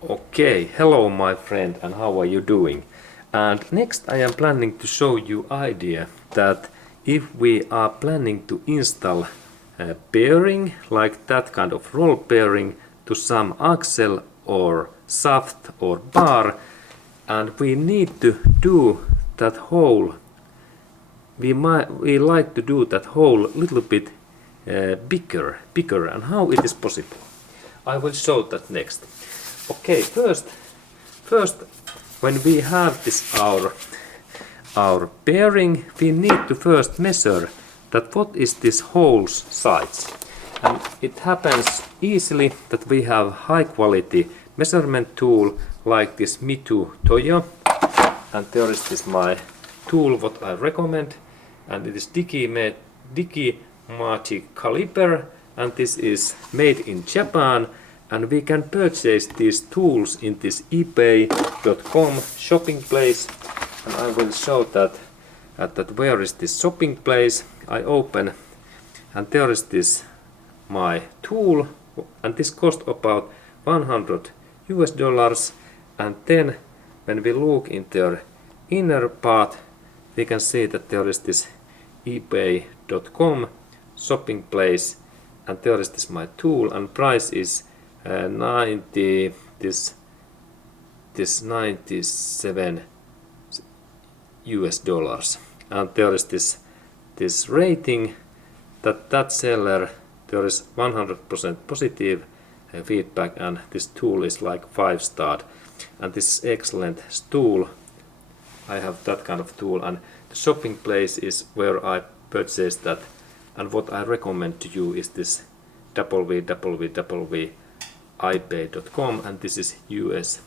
Okay, hello my friend, and how are you doing? And next I am planning to show you idea that if we are planning to install a bearing like that kind of roll bearing to some axle or shaft or bar, and we need to do that hole, we like to do that hole a little bit bigger, and how it is possible. I will show that next. Okay, first when we have this our bearing, we need to first measure that what is this hole's size. And it happens easily that we have high quality measurement tool like this Mitu Toyo, and there is this my tool what I recommend, and it is Digi Magic Caliper, and this is made in Japan. And we can purchase these tools in this ebay.com shopping place, and I will show that where is this shopping place. I open, and there is this my tool, and this cost about $100. And then when we look in their inner part, we can see that there is this ebay.com shopping place, and there is this my tool, and price is 97 US dollars, and there is this rating that seller, there is 100% positive feedback, and this tool is like 5-star, and this is excellent tool. I have that kind of tool, and the shopping place is where I purchased that, and what I recommend to you is this www.ebay.com, and this is US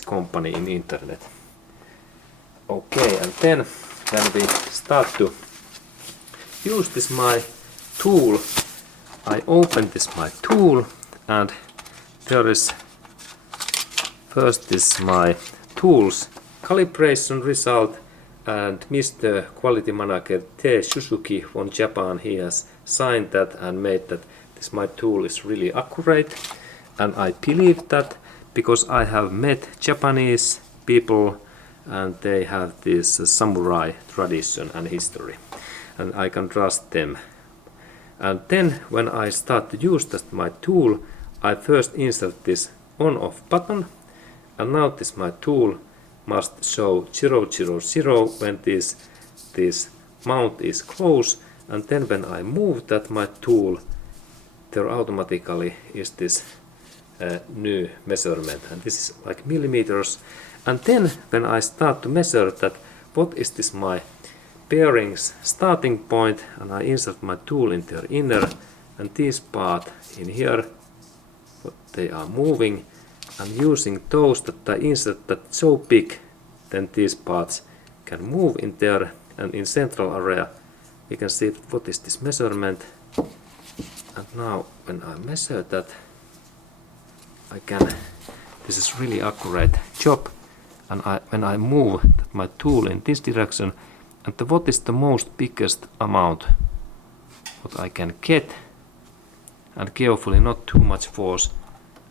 company in internet. Okay, and then when we start to use this my tool, I open this my tool, and there is first this my tools calibration result, and Mr. Quality Manager T. Suzuki from Japan, he has signed that and made that this my tool is really accurate. And I believe that because I have met Japanese people, and they have this samurai tradition and history, and I can trust them. And then when I start to use that my tool, I first insert this on-off button, and now this my tool must show 000 when this mount is closed, and then when I move that my tool, there automatically is this new measurement, and this is like millimeters. And then when I start to measure that what is this my bearings starting point, and I insert my tool in their inner, and this part in here, they are moving, and using those that I insert that so big, then these parts can move in there, and in central area we can see what is this measurement. And now when I measure that, I can, this is really accurate job, and when I move my tool in this direction, and what is the most biggest amount what I can get, and carefully, not too much force,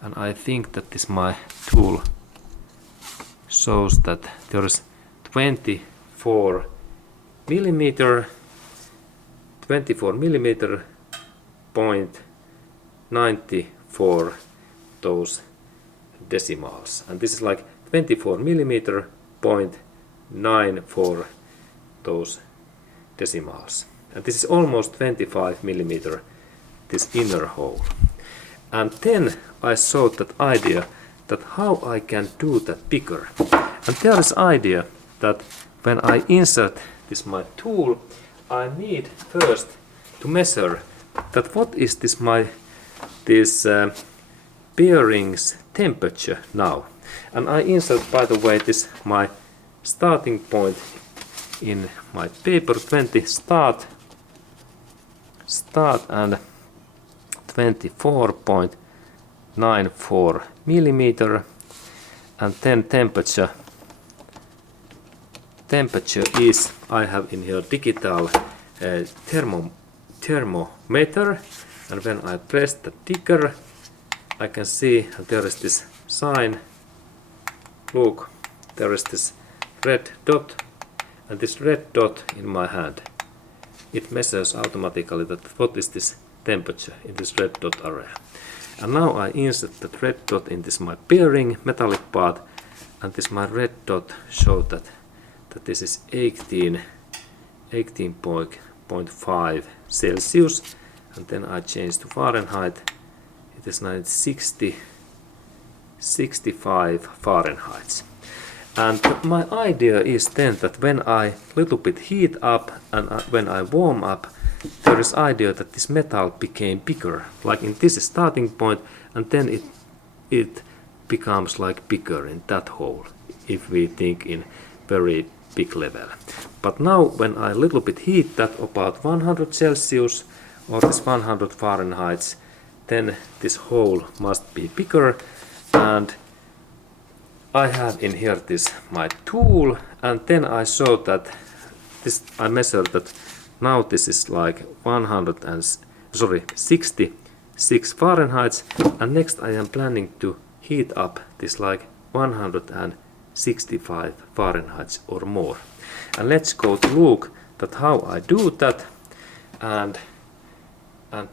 and I think that this my tool shows that there is 24 millimeter point 94 those decimals, and this is like 24 millimeter point 94 those decimals, and this is almost 25 millimeter this inner hole. And then I saw that idea that how I can do that bigger, and there is idea that when I insert this my tool, I need first to measure that what is this my bearings temperature now. And I insert, by the way, this my starting point in my paper 20 start and 24.94 millimeter, and then temperature is, I have in here digital thermometer, and when I press the trigger, I can see there is this sign. Look, there is this red dot, and this red dot in my hand, it measures automatically that what is this temperature in this red dot area. And now I insert that red dot in this my bearing metallic part, and this my red dot shows that this is 18.5 Celsius, and then I change to Fahrenheit. It is now 65 Fahrenheit. And my idea is then that when I little bit heat up and when I warm up, there is idea that this metal became bigger, like in this starting point, and then it becomes like bigger in that hole, if we think in very big level. But now when I little bit heat that about 100 Celsius or this 100 Fahrenheit, then this hole must be bigger. And I have in here this my tool, and then I show that this, I measure that now this is like 66 Fahrenheit, and next I am planning to heat up this like 165 Fahrenheit or more. And let's go to look that how I do that, and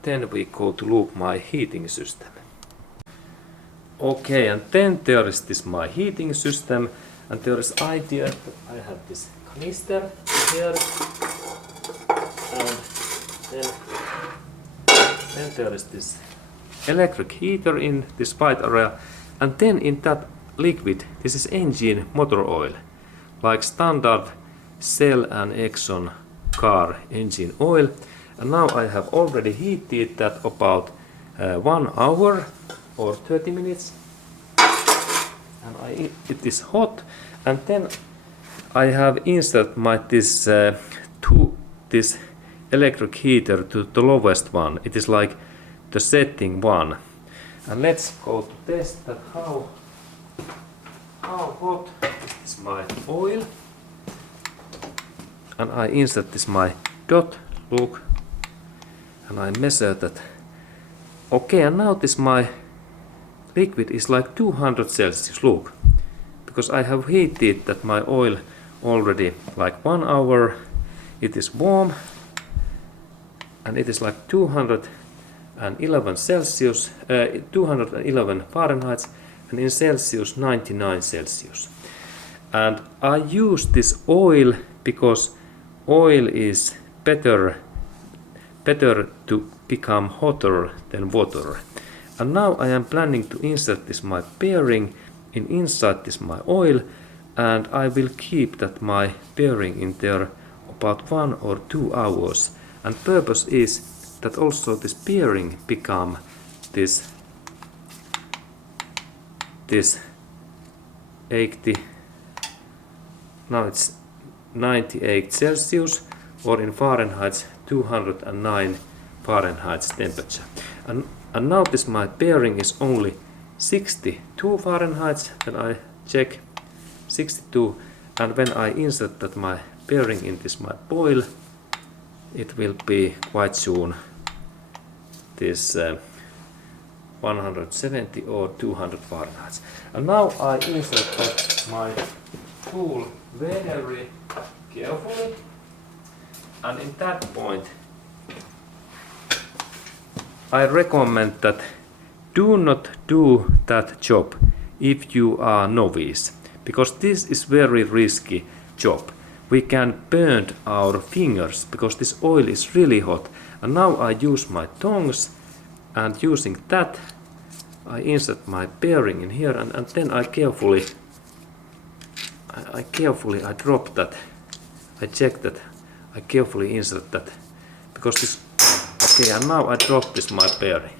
then we go to look my heating system. Okay, and then there is this my heating system, and there is idea that I have this canister here, and then there is this electric heater in this white area, and then in that liquid, this is engine motor oil, like standard Shell and Exxon car engine oil. And now I have already heated that about 1 hour or 30 minutes, and it is hot. And then I have inserted this electric heater to the lowest one. It is like the setting one. And let's go to test that how hot is my oil. And I insert this my dot, look, and I measure that. Okay, and now this my liquid is like 200 Celsius, look, because I have heated that my oil already like 1 hour. It is warm, and it is like 211 Celsius, 211 Fahrenheit, and in Celsius 99 Celsius. And I use this oil because oil is better to become hotter than water. And now I am planning to insert this my bearing inside this my oil, and I will keep that my bearing in there about 1 or 2 hours. And purpose is that also this bearing become this 80, now it's 98 Celsius, or in Fahrenheit 209 Fahrenheit temperature. And now this my bearing is only 62 Fahrenheit. Then I check 62, and when I insert that my bearing in this my boil, it will be quite soon this 170 or 200 Fahrenheit. And now I insert that my tool very carefully, and in that point I recommend that do not do that job if you are novice, because this is very risky job. We can burn our fingers because this oil is really hot. And now I use my tongs, and using that I insert my bearing in here, and then I carefully drop that. I check that. I carefully insert that because this. Okay, and now I drop this my bearing.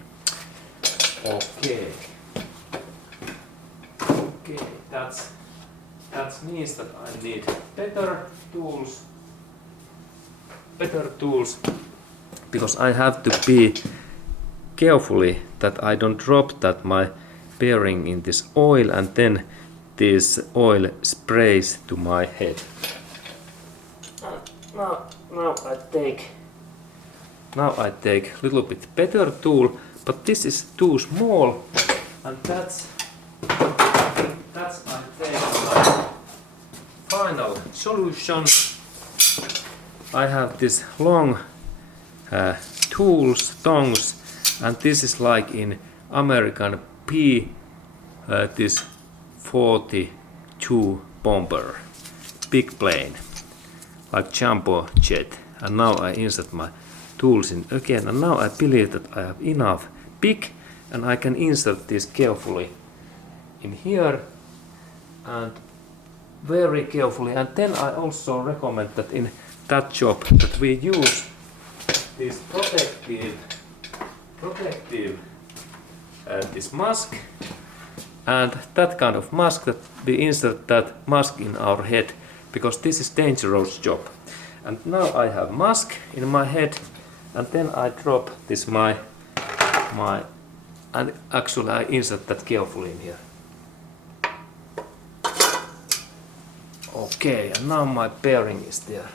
Okay, that means that I need better tools, because I have to be carefully that I don't drop that my bearing in this oil, and then this oil sprays to my head. Now I take a little bit better tool, but this is too small, And that's I think my final solution. I have this long tools, tongs, and this is like in American P this 42 bomber, big plane, like jumbo jet. And now I insert my tools in again, and now I believe that I have enough big, and I can insert this carefully in here and very carefully. And then I also recommend that in that job that we use this protective this mask, and that kind of mask, that we insert that mask in our head, because this is dangerous job. And now I have mask in my head, and then I drop this my and actually I insert that carefully in here. Okay, and now my bearing is there.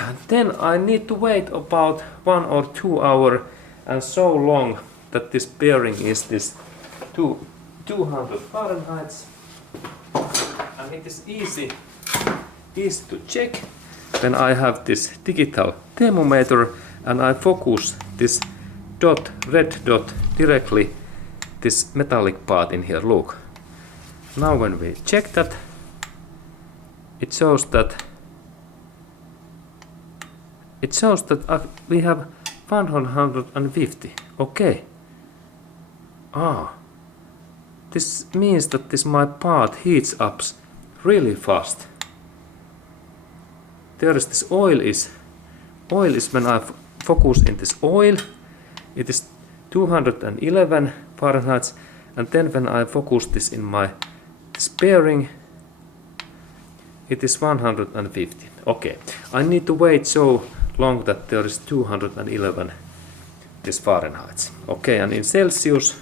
And then I need to wait about 1 or 2 hours, and so long that this bearing is this 200 Fahrenheit, and it is easy to check. Then I have this digital thermometer, and I focus this red dot directly this metallic part in here. Look. Now when we check that, it shows that we have 150. Okay. This means that this my part heats up really fast. There is this oil is when I focus in this oil, it is 211 Fahrenheit, and then when I focus this in my bearing, it is 150. Okay, I need to wait so long that there is 211 this Fahrenheit. Okay, and in Celsius,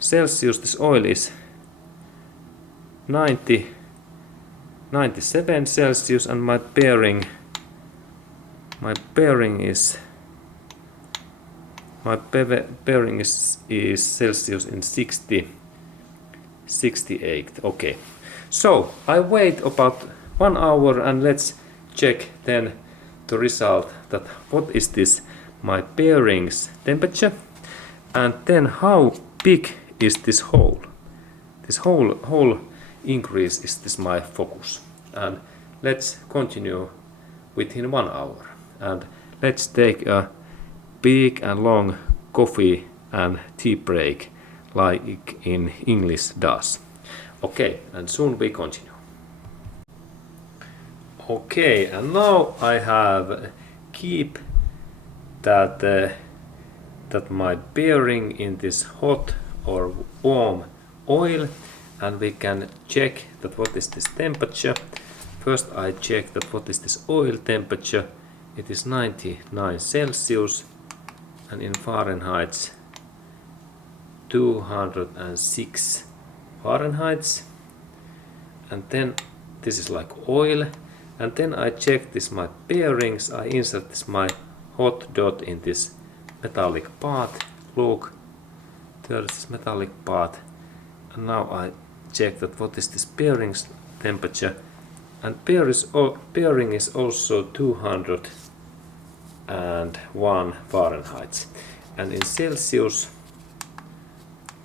Celsius this oil is 97 Celsius, and my bearing is Celsius in 68. Okay, so I wait about 1 hour, and let's check then the result, that what is this my bearings temperature, and then how big is this hole. This whole increase is this my focus. And let's continue within 1 hour, and let's take a big and long coffee and tea break like in English does. Okay, and soon we continue. Okay, and now I have keep that my bearing in this hot or warm oil, and we can check that what is this temperature. First I check that what is this oil temperature. It is 99 Celsius, and in Fahrenheit 206 Fahrenheit. And then this is like oil, and then I check this my bearings. I insert this my hot dot in this metallic part. Look, there is this metallic part, and now I check that what is this bearings temperature, and bearing is also 201 Fahrenheit. And in Celsius,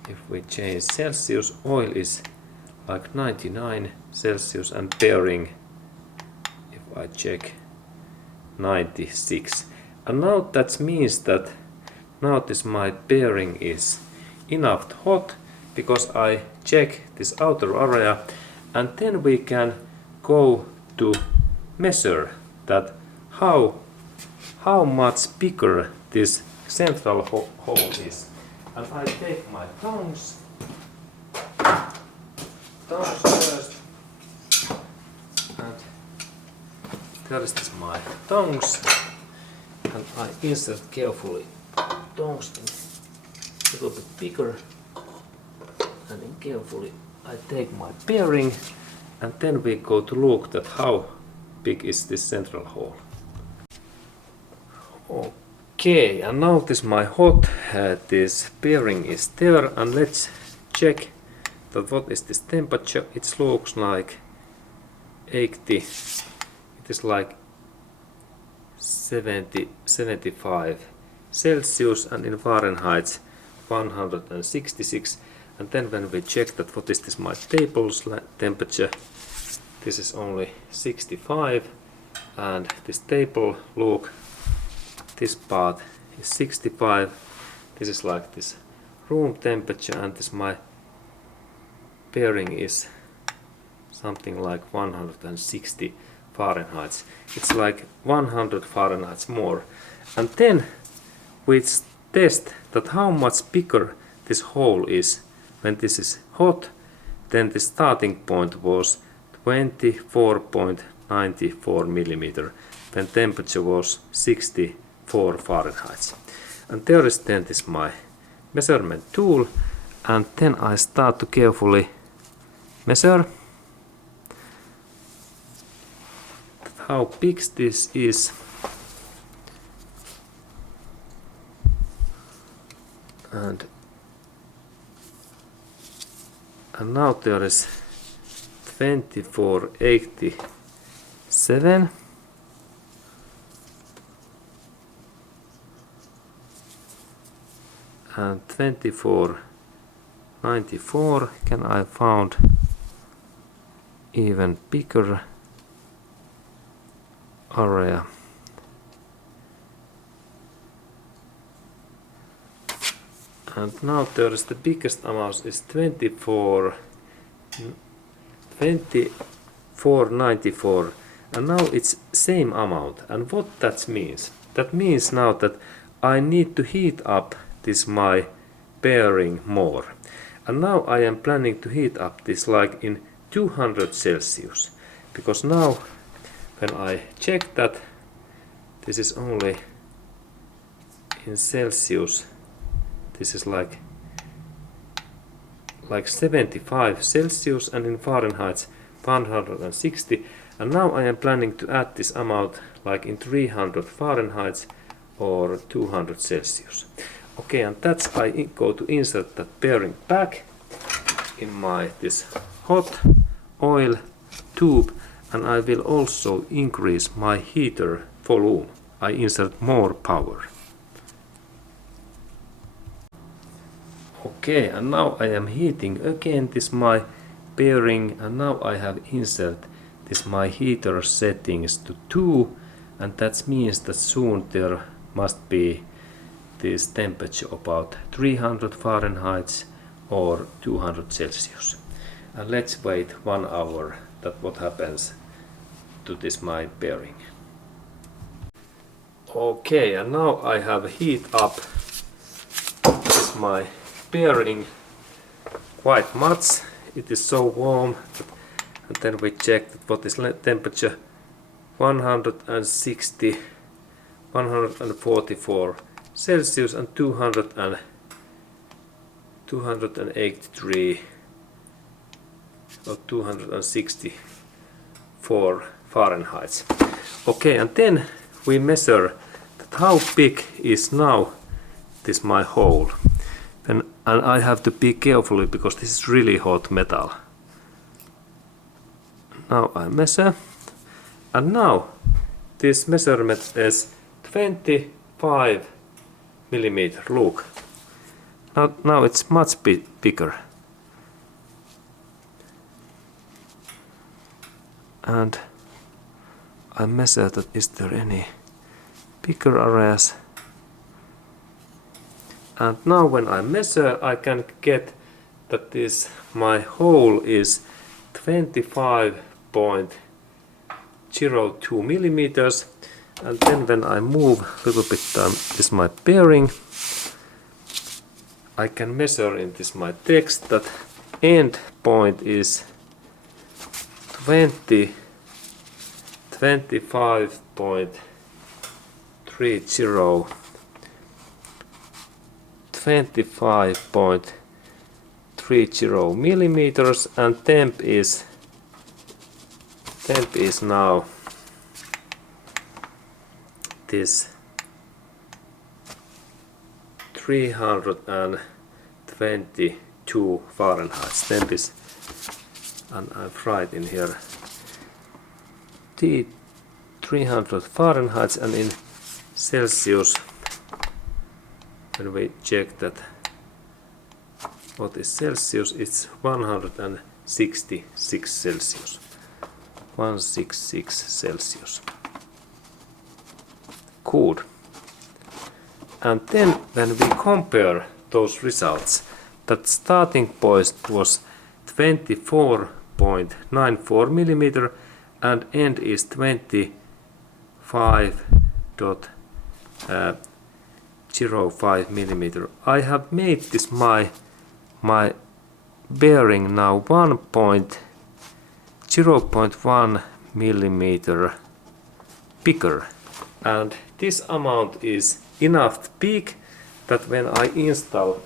if we change Celsius, oil is like 99 Celsius, and bearing, if I check, 96. And now that means that now this my bearing is enough hot, because I check this outer area, and then we can go to measure that how much bigger this central hole is. And I take my tongs first, and there is this my tongs, and I insert carefully tongs a little bit bigger, and then carefully I take my bearing, and then we go to look at how big is this central hole. Okay, and now this my hot, this bearing is there, and let's check that what is this temperature. It looks like 80, it is like 75 Celsius, and in Fahrenheit 166. And then when we check that what is this my table's temperature, this is only 65, and this table, look, this part is 65. This is like this room temperature, and this my bearing is something like 160 Fahrenheit. It's like 100 Fahrenheit more. And then we test that how much bigger this hole is when this is hot. Then the starting point was 24.94 millimeter when temperature was 64 Fahrenheit. And there is then this my measurement tool, and then I start to carefully measure how big this is. And now there is 2487, and 2494. Can I found even bigger area. And now there is the biggest amount is 2494, and now it's same amount. And what that means? That means now that I need to heat up this my bearing more. And now I am planning to heat up this like in 200 Celsius, because now when I check that this is only in Celsius, this is like 75 Celsius, and in Fahrenheit 160. And now I am planning to add this amount like in 300 Fahrenheit or 200 Celsius. Okay, and that's I go to insert that bearing back in my this hot oil tube, and I will also increase my heater volume. I insert more power. Okay, and now I am heating again this my bearing, and now I have insert this my heater settings to 2, and that means that soon there must be this temperature about 300 Fahrenheit or 200 Celsius. And let's wait 1 hour that what happens to this my bearing. Okay, and now I have heat up this my bearing quite much. It is so warm that, and then we check that what is temperature 160, 144 Celsius, and 283 or 264 Fahrenheit. Okay, and then we measure that how big is now this my hole. And I have to be carefully because this is really hot metal. Now I measure, and now this measurement is 25 millimeter. Look, now it's much bigger. And I measure that is there any bigger areas. And now when I measure, I can get that this my hole is 25.02 millimeters. And then when I move a little bit this my bearing, I can measure in this my text that end point is 25.30 millimeters, and temp is now this 322 Fahrenheit. Then this, and I've write in here T 300 Fahrenheit, and in Celsius, when we check that what is Celsius, it's 166 Celsius. 166 Celsius. Good. And then when we compare those results, that starting point was 24.94 millimeter and end is 25.05 millimeter. I have made this my bearing now 0.1 millimeter bigger, and this amount is enough big that when I install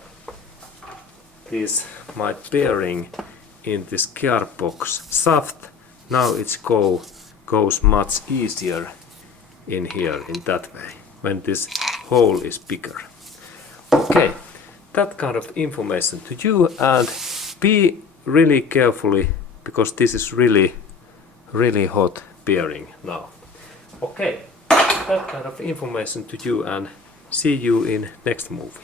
this my bearing in this gearbox shaft, now it goes much easier in here in that way when this hole is bigger. Okay, that kind of information to you, and be really carefully because this is really hot bearing now. Okay, that kind of information to you, and see you in next movie.